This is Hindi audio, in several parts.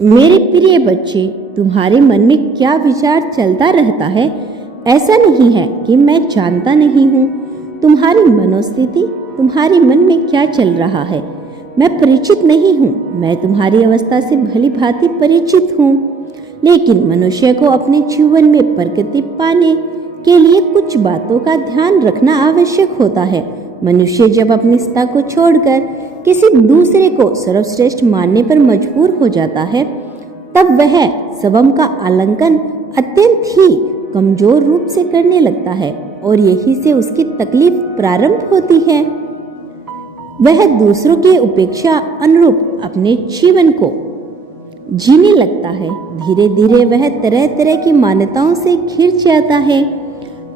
मेरे प्रिय बच्चे, तुम्हारे मन में क्या विचार चलता रहता है? ऐसा नहीं है कि मैं जानता नहीं हूँ। तुम्हारी मनोस्थिति, तुम्हारे मन में क्या चल रहा है, मैं परिचित नहीं हूँ। मैं तुम्हारी अवस्था से भली भांति परिचित हूँ। लेकिन मनुष्य को अपने जीवन में प्रगति पाने के लिए कुछ बातों का ध्यान रखना आवश्यक होता है। मनुष्य जब अपनी सत्ता को छोड़कर किसी दूसरे को सर्वश्रेष्ठ मानने पर मजबूर हो जाता है, तब वह स्वयं का आलंकन अत्यंत ही कमजोर रूप से करने लगता है और यही से उसकी तकलीफ प्रारंभ होती है। वह दूसरों के उपेक्षा अनुरूप अपने जीवन को जीने लगता है। धीरे धीरे वह तरह तरह की मान्यताओं से घिर जाता है।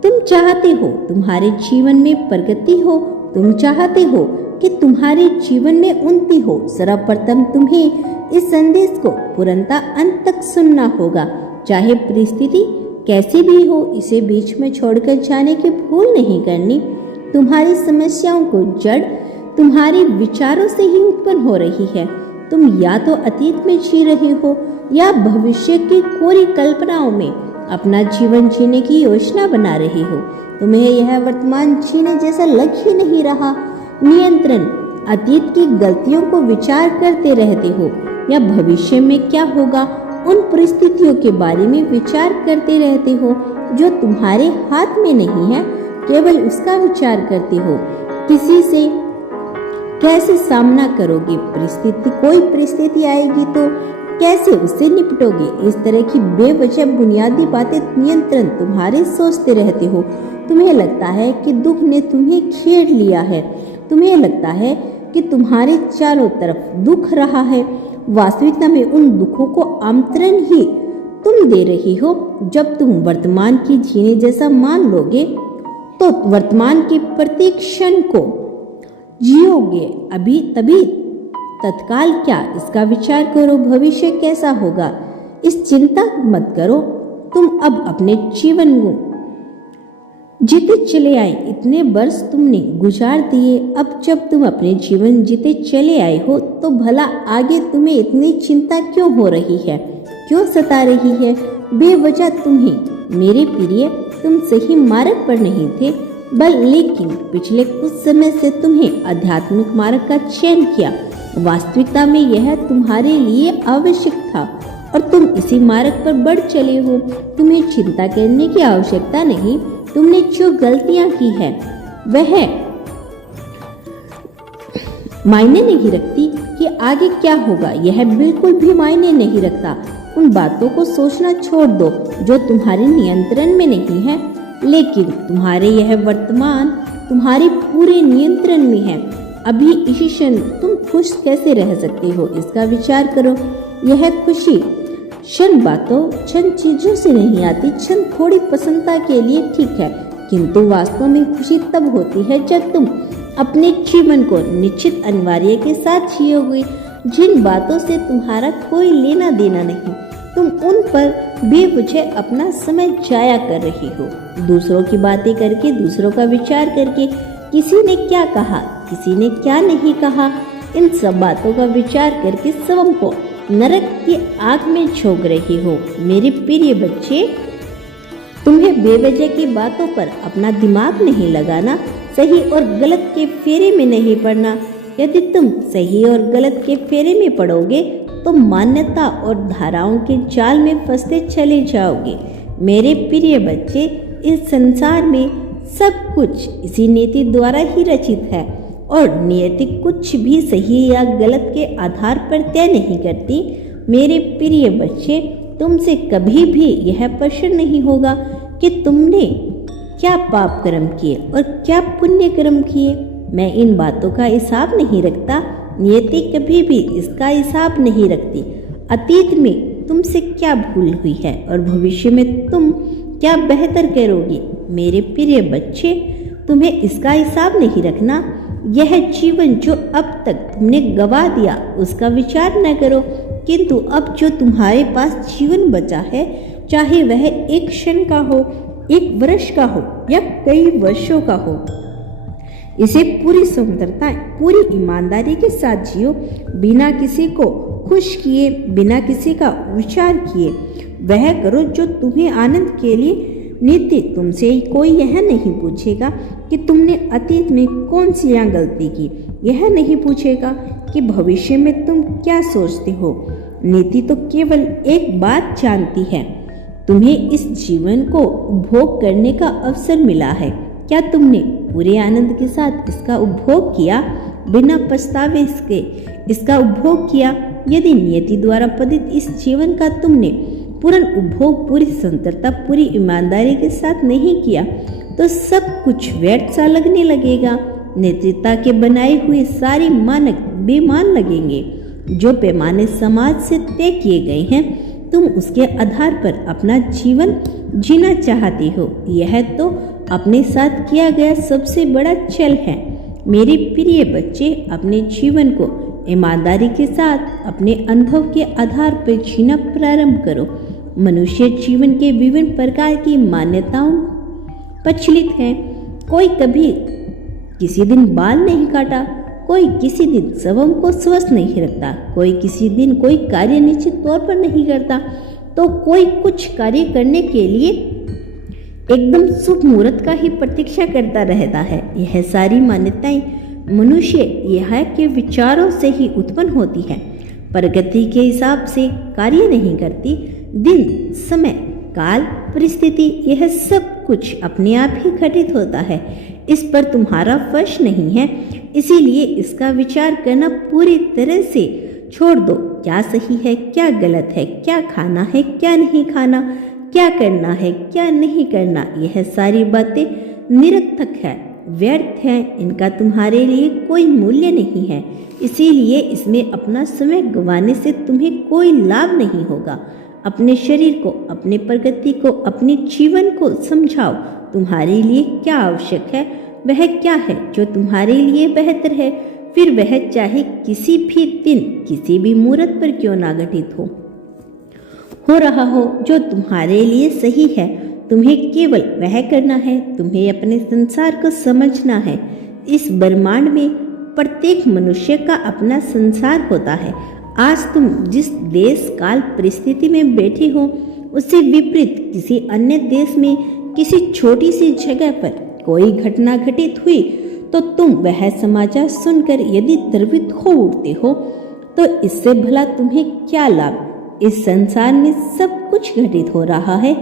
तुम चाहते हो तुम्हारे जीवन में प्रगति हो, तुम चाहते हो कि तुम्हारे जीवन में उन्नति हो। सर्वप्रथम तुम्हें इस संदेश को पूर्णतः अंत तक सुनना होगा। चाहे परिस्थिति कैसी भी हो, इसे बीच में छोड़कर जाने की भूल नहीं करनी। तुम्हारी समस्याओं को जड़ तुम्हारे विचारों से ही उत्पन्न हो रही है। तुम या तो अतीत में जी रहे हो या भविष्य की कोरी कल्पनाओं में अपना जीवन जीने की योजना बना रहे हो। तुम्हें यह वर्तमान जीने जैसा लग ही नहीं रहा। नियंत्रण अतीत की गलतियों को विचार करते रहते हो या भविष्य में क्या होगा उन परिस्थितियों के बारे में विचार करते रहते हो जो तुम्हारे हाथ में नहीं है। केवल उसका विचार करते हो। किसी से कैसे सामना करोगे, कोई परिस्थिति आएगी तो कैसे उससे निपटोगे। इस तरह की बेवजह बुनियादी बातें नियंत्रण तुम्हारे सोचते रहते हो। तुम्हें लगता है कि दुख ने तुम्हें घेर लिया है। तुम्हें लगता है कि तुम्हारे चारों तरफ दुख रहा है। वास्तविकता में उन दुखों को आमंत्रण ही तुम दे रही हो। जब तुम वर्तमान की जीने जैसा मान लोगे तो वर्तमान के प्रत्येक क्षण को जियोगे। अभी तभी तत्काल क्या, इसका विचार करो। भविष्य कैसा होगा, इस चिंता मत करो। तुम अब अपने जीवन को जीते चले आए। इतने वर्ष तुमने गुजार दिए। अब जब तुम अपने जीवन जीते चले आए हो तो भला आगे तुम्हें इतनी चिंता क्यों हो रही है, क्यों सता रही है बेवजह तुम्हें। मेरे प्रिय, तुम सही मार्ग पर नहीं थे, लेकिन पिछले कुछ समय से तुम्हें आध्यात्मिक मार्ग का चयन किया। वास्तविकता में यह तुम्हारे लिए आवश्यक था और तुम इसी मार्ग पर बढ़ चले हो। तुम्हें चिंता करने की आवश्यकता नहीं। तुमने जो गलतियां की है वह मायने नहीं रखती कि आगे क्या होगा। यह बिल्कुल भी मायने नहीं रखता। उन बातों को सोचना छोड़ दो जो तुम्हारे नियंत्रण में नहीं है। लेकिन तुम्हारे यह वर्तमान तुम्हारे पूरे नियंत्रण में है। अभी इसी क्षण तुम खुश कैसे रह सकते हो, इसका विचार करो। यह खुशी क्षण बातों, क्षण चीजों से नहीं आती। क्षण थोड़ी प्रसन्नता के लिए ठीक है, किंतु वास्तव में खुशी तब होती है जब तुम अपने जीवन को निश्चित अनिवार्य के साथ जियोगे। जिन बातों से तुम्हारा कोई लेना देना नहीं, तुम उन पर बेवजह अपना समय जाया कर रही हो। दूसरों की बातें करके, दूसरों का विचार करके, किसी ने क्या कहा, किसी ने क्या नहीं कहा, इन सब बातों का विचार करके स्वयं को नरक की आग में झोंक रही हो। मेरे प्रिय बच्चे, तुम्हें बेवजह की बातों पर अपना दिमाग नहीं लगाना। सही और गलत के फेरे में नहीं पड़ना। यदि तुम सही और गलत के फेरे में पड़ोगे तो मान्यता और धाराओं के जाल में फंसते चले जाओगे। मेरे प्रिय बच्चे, इस संसार में सब कुछ इसी नीति द्वारा ही रचित है और नियति कुछ भी सही या गलत के आधार पर तय नहीं करती। मेरे प्रिय बच्चे, तुमसे कभी भी यह प्रश्न नहीं होगा कि तुमने क्या पाप कर्म किए और क्या पुण्य कर्म किए। मैं इन बातों का हिसाब नहीं रखता। नियति कभी भी इसका हिसाब नहीं रखती। अतीत में तुमसे क्या भूल हुई है और भविष्य में तुम क्या बेहतर करोगे। मेरे प्रिय बच्चे, तुम्हें इसका हिसाब नहीं रखना। यह जीवन जो अब तक तुमने गवा दिया उसका विचार न करो, किंतु अब जो तुम्हारे पास जीवन बचा है, चाहे वह एक क्षण का हो, एक वर्ष का हो या कई वर्षों का हो, इसे पूरी सुंदरता, पूरी ईमानदारी के साथ जियो। बिना किसी को खुश किए बिना किसी का विचार किए वह करो जो तुम्हें आनंद के लिए नीति। तुमसे कोई यह नहीं पूछेगा कि तुमने अतीत में कौन सी गलती की, यह नहीं पूछेगा कि भविष्य में तुम क्या सोचते हो। नीति तो केवल एक बात जानती है, तुम्हें इस जीवन को उपभोग करने का अवसर मिला है। क्या तुमने पूरे आनंद के साथ इसका उपभोग किया, बिना पछतावे इसका उपभोग किया? यदि नियति द्वारा पतित इस जीवन का तुमने पूर्ण उपभोग पूरी संतरता पूरी ईमानदारी के साथ नहीं किया तो सब कुछ व्यर्थ सा लगने लगेगा। नेतृत्व के बनाए हुए सारे मानक बेमान लगेंगे। जो पैमाने समाज से तय किए गए हैं तुम उसके आधार पर अपना जीवन जीना चाहते हो। यह तो अपने साथ किया गया सबसे बड़ा छल है। मेरे प्रिय बच्चे, अपने जीवन को ईमानदारी के साथ अपने अनुभव के आधार पर जीना प्रारंभ करो। मनुष्य जीवन के विभिन्न प्रकार की मान्यताओं प्रचलित है। कोई कभी किसी दिन बाल नहीं काटा, कोई किसी दिन शवम को स्वस्थ नहीं रखता, कोई किसी दिन कोई कार्य निश्चित तौर पर नहीं करता, तो कोई कुछ कार्य करने के लिए एकदम शुभ मुहूर्त का ही प्रतीक्षा करता रहता है। यह सारी मान्यताएं मनुष्य यह के विचारों से ही उत्पन्न होती है। प्रगति के हिसाब से कार्य नहीं करती। दिन, समय, काल, परिस्थिति, यह सब कुछ अपने आप ही घटित होता है। इस पर तुम्हारा वश नहीं है, इसीलिए इसका विचार करना पूरी तरह से छोड़ दो। क्या सही है, क्या गलत है, क्या खाना है, क्या नहीं खाना, क्या करना है, क्या नहीं करना, यह सारी बातें निरर्थक है, व्यर्थ है। इनका तुम्हारे लिए कोई मूल्य नहीं है, इसीलिए इसमें अपना समय गंवाने से तुम्हें कोई लाभ नहीं होगा। अपने शरीर को, अपने प्रगति को, अपने जीवन को समझाओ। तुम्हारे लिए क्या आवश्यक है, वह क्या है जो तुम्हारे लिए बेहतर है, फिर वह चाहे किसी भी दिन किसी भी मुहूर्त पर क्यों ना घटित हो रहा हो। जो तुम्हारे लिए सही है तुम्हें केवल वह करना है। तुम्हें अपने संसार को समझना है। इस ब्रह्मांड में प्रत्येक मनुष्य का अपना संसार होता है। आज तुम जिस देश काल परिस्थिति में बैठे हो उससे विपरीत किसी अन्य देश में किसी छोटी सी जगह पर कोई घटना घटित हुई तो तुम वह समाचार सुनकर यदि द्रवित हो उठते हो तो इससे भला तुम्हें क्या लाभ। इस संसार में सब कुछ घटित हो रहा है,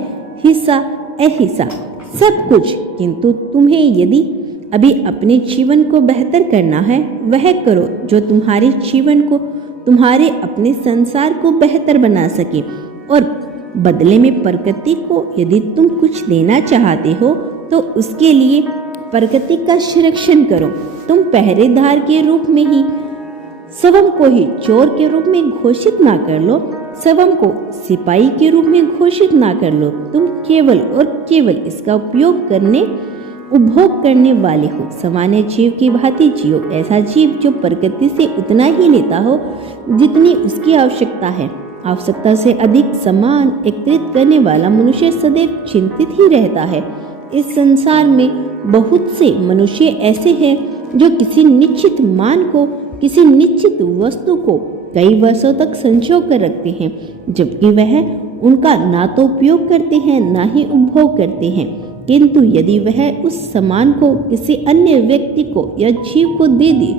हिस्सा अहिस्सा सब कुछ, किंतु तुम्हें यदि अभी अपने जीवन को बेहतर करना है वह करो जो तुम्हारे जीवन को, तुम्हारे अपने संसार को बेहतर बना सके। और बदले में प्रकृति को यदि तुम कुछ देना चाहते हो तो उसके लिए प्रकृति का संरक्षण करो। तुम पहरेदार के रूप में ही स्वयं को ही चोर के रूप में घोषित ना कर लो, स्वयं को सिपाही के रूप में घोषित ना कर लो। तुम केवल और केवल इसका उपभोग करने वाले हो। सामान्य जीव की भांति जियो, ऐसा जीव जो प्रकृति से उतना ही लेता हो जितनी उसकी आवश्यकता है। आवश्यकता से अधिक सामान एकत्रित करने वाला मनुष्य सदैव चिंतित ही रहता है। इस संसार में बहुत से मनुष्य ऐसे हैं जो किसी निश्चित मान को, किसी निश्चित वस्तु को कई वर्षों तक संजो कर रखते हैं, जबकि वह उनका ना तो उपयोग करते हैं ना ही उपभोग करते हैं। किंतु यदि वह उस सामान को किसी अन्य व्यक्ति को या जीव को दे दे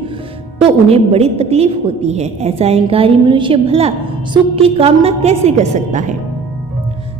तो उन्हें बड़ी तकलीफ होती है। ऐसा अहंकारी मनुष्य भला सुख की कामना कैसे कर सकता है।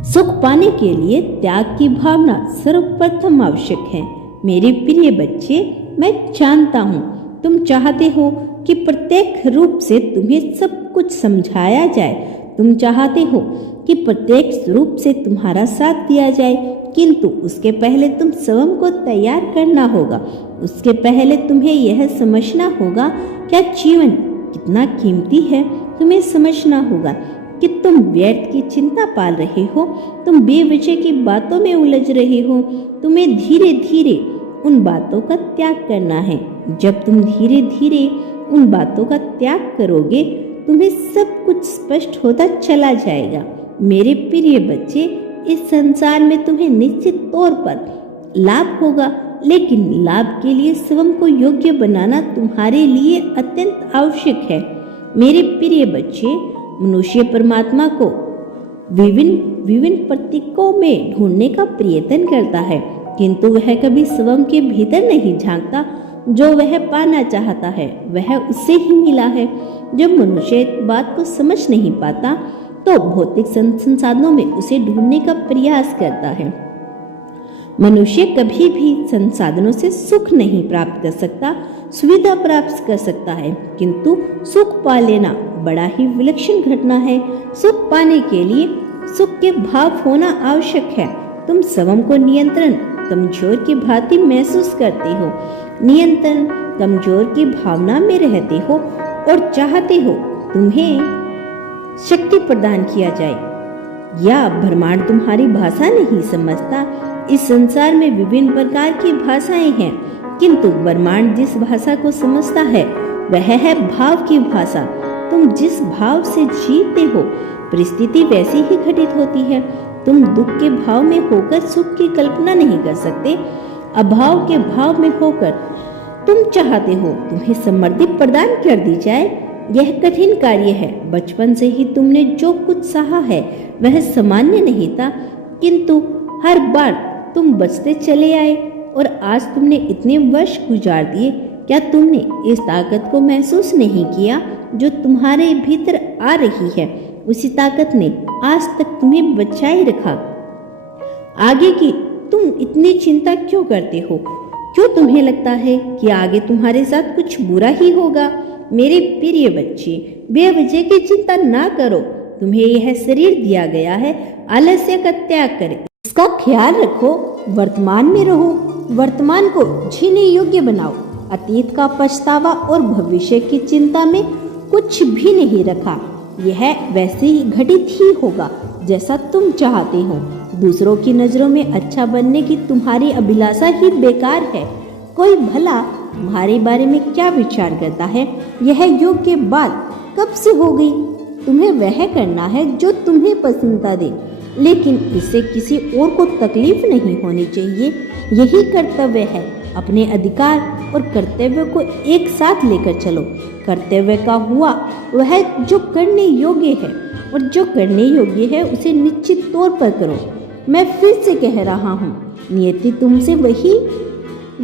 सुख पाने के लिए त्याग की भावना सर्वप्रथम आवश्यक है। मेरे प्रिय बच्चे, मैं जानता हूँ तुम चाहते हो कि प्रत्येक रूप से तुम्हें सब कुछ समझाया जाए। तुम चाहते हो कि प्रत्येक रूप से तुम्हारा साथ दिया जाए, किंतु उसके पहले तुम स्वयं को तैयार करना होगा। उसके पहले तुम्हें यह समझना होगा क्या जीवन कितना कीमती है। तुम्हें समझना होगा कि तुम व्यर्थ की चिंता पाल रहे हो, तुम बेवजह की बातों में उलझ रहे हो। तुम्हें धीरे धीरे उन बातों का त्याग करना है। जब तुम धीरे धीरे उन बातों का त्याग करोगे तुम्हें सब कुछ स्पष्ट होता चला जाएगा। मेरे प्रिय बच्चे, इस संसार में तुम्हें निश्चित तौर पर लाभ होगा, लेकिन लाभ के लिए स्वयं को योग्य बनाना तुम्हारे लिए अत्यंत आवश्यक है। मेरे प्रिय बच्चे, मनुष्य परमात्मा को विभिन्न विभिन्न प्रतीकों में ढूंढने का प्रयत्न करता है, किंतु वह कभी स्वयं के भीतर नहीं झांकता। जो वह पाना चाहता है वह उससे ही मिला है। जब मनुष्य बात को समझ नहीं पाता तो भौतिक संसाधनों में उसे ढूंढने का प्रयास करता है। मनुष्य कभी भी संसाधनों से सुख नहीं प्राप्त कर सकता, सुविधा प्राप्त कर सकता है, किंतु सुख पा लेना बड़ा ही विलक्षण घटना है। सुख पाने के लिए सुख के भाव होना आवश्यक है। तुम स्वयं को नियंत्रण कमजोर की भांति महसूस करते हो, नियंत्रण कमजोर की भावना में रहते हो और चाहते हो तुम्हें शक्ति प्रदान किया जाए। या ब्रह्मांड तुम्हारी भाषा नहीं समझता। इस संसार में विभिन्न प्रकार की भाषाएं हैं, किंतु ब्रह्मांड जिस भाषा को समझता है वह है भाव की भाषा। तुम जिस भाव से जीते हो परिस्थिति वैसी ही घटित होती है। तुम दुख के भाव में होकर सुख की कल्पना नहीं कर सकते। अभाव के भाव में होकर तुम चाहते हो तुम्हें समृद्धि प्रदान कर दी जाए। यह कठिन कार्य है। बचपन से ही तुमने जो कुछ सहा है वह सामान्य नहीं था, किंतु हर बार तुम बचते चले आए और आज तुमने इतने वर्ष गुजार दिए। क्या तुमने इस ताकत को महसूस नहीं किया जो तुम्हारे भीतर आ रही है? उसी ताकत ने आज तक तुम्हें बचाए रखा। आगे की तुम इतनी चिंता क्यों करते हो? क्यों तुम्हें लगता है कि आगे तुम्हारे साथ कुछ बुरा ही होगा? मेरे प्रिय बच्चे, बेवजह की चिंता ना करो। तुम्हें यह शरीर दिया गया है, आलस्य का त्याग करें, इसका ख्याल रखो, वर्तमान में रहो, वर्तमान को जीने योग्य बनाओ। अतीत का पछतावा और भविष्य की चिंता में कुछ भी नहीं रखा। यह वैसे ही घटित ही होगा जैसा तुम चाहते हो। दूसरों की नजरों में अच्छा बनने की तुम्हारी अभिलाषा ही बेकार है। कोई भला तुम्हारे बारे में क्या विचार करता है? यह योग के बाद कब से हो गई? तुम्हें वह करना है जो तुम्हें पसंदीदा दे, लेकिन इससे किसी और को तकलीफ नहीं होनी चाहिए। यही कर्तव्य है। अपने अधिकार और कर्तव्य को एक साथ लेकर चलो। कर्तव्य का हुआ वह जो करने योग्य है, और जो करने योग्य है उसे निश्चित तौर पर करो। मैं फिर से कह रहा हूँ, नियति तुमसे वही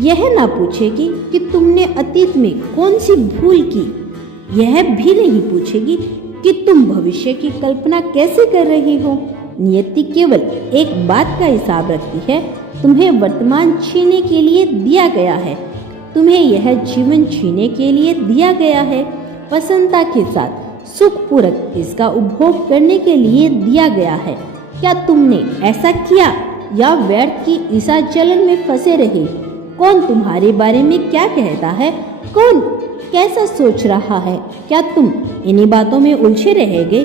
यह ना पूछेगी कि तुमने अतीत में कौन सी भूल की। यह भी नहीं पूछेगी कि तुम भविष्य की कल्पना कैसे कर रही हो। नियति केवल एक बात का हिसाब रखती है, तुम्हें वर्तमान जीने के लिए दिया गया है। तुम्हें यह जीवन जीने के लिए दिया गया है, प्रसन्नता के साथ सुखपूर्वक इसका उपभोग करने के लिए दिया गया है। क्या तुमने ऐसा किया या व्यर्थ की ईसा चलन में फंसे रहे? कौन तुम्हारे बारे में क्या कहता है? कौन कैसा सोच रहा है? क्या तुम इन्हीं बातों में उलझे रहेगे?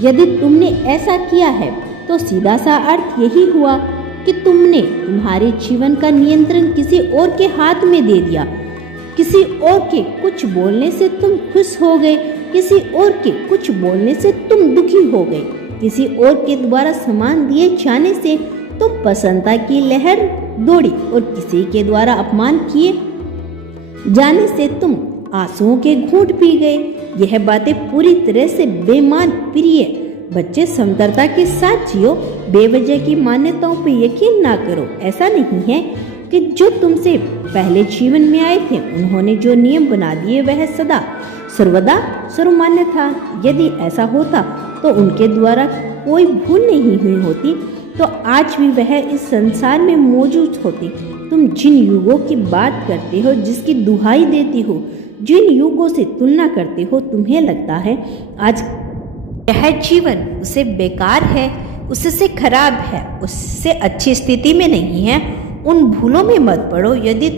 यदि तुमने ऐसा किया है तो सीधा सा अर्थ यही हुआ कि तुमने तुम्हारे जीवन का नियंत्रण किसी और के हाथ में दे दिया। किसी और के कुछ बोलने से तुम खुश हो गए, किसी और के कुछ बोलने से तुम दुखी हो गए, किसी और के द्वारा सम्मान दिए जाने से तुम प्रसन्नता की लहर दौड़ी और किसी के द्वारा अपमान किए जाने से तुम आंसुओं के घूंट पी गए। यह बातें पूरी तरह से बेमान प्रिय बच्चे, समतलता के साथ जियो। बेवजह की मान्यताओं पर यकीन ना करो। ऐसा नहीं है कि जो तुमसे पहले जीवन में आए थे उन्होंने जो नियम बना दिए वह सदा सर्वदा सर्वमान्य था। यदि ऐसा होता तो उनके द्वारा कोई भूल नहीं हुई होती, तो आज भी वह इस संसार में मौजूद होते। तुम जिन युगों की बात करते हो, जिसकी दुहाई देती हो, जिन युगों से तुलना करते हो, तुम्हें लगता है आज यह जीवन उससे बेकार है, उससे खराब है, उससे अच्छी स्थिति में नहीं है। उन भूलों में मत पड़ो। यदि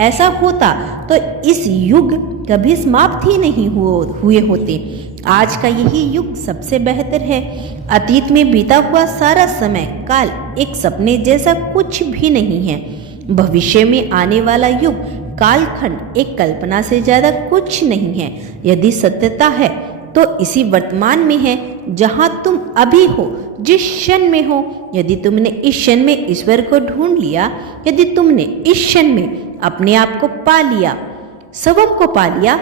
ऐसा होता तो इस युग कभी समाप्त ही नहीं हुए होते। आज का यही युग सबसे बेहतर है। अतीत में बीता हुआ सारा समय काल एक सपने जैसा कुछ भी नहीं है। भविष्य में आने वाला युग कालखंड एक कल्पना से ज्यादा कुछ नहीं है। यदि सत्यता है तो इसी वर्तमान में है, जहां तुम अभी हो, जिस क्षण में हो। यदि तुमने इस क्षण में ईश्वर को ढूंढ लिया, यदि तुमने इस क्षण में अपने आप को पा लिया, स्वयं को पा लिया,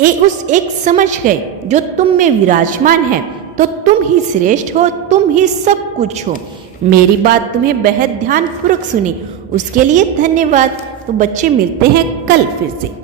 उस एक समझ गए जो तुम में विराजमान है, तो तुम ही श्रेष्ठ हो, तुम ही सब कुछ हो। मेरी बात तुम्हें बेहद ध्यानपूर्वक सुनी, उसके लिए धन्यवाद। तो बच्चे, मिलते हैं कल फिर से।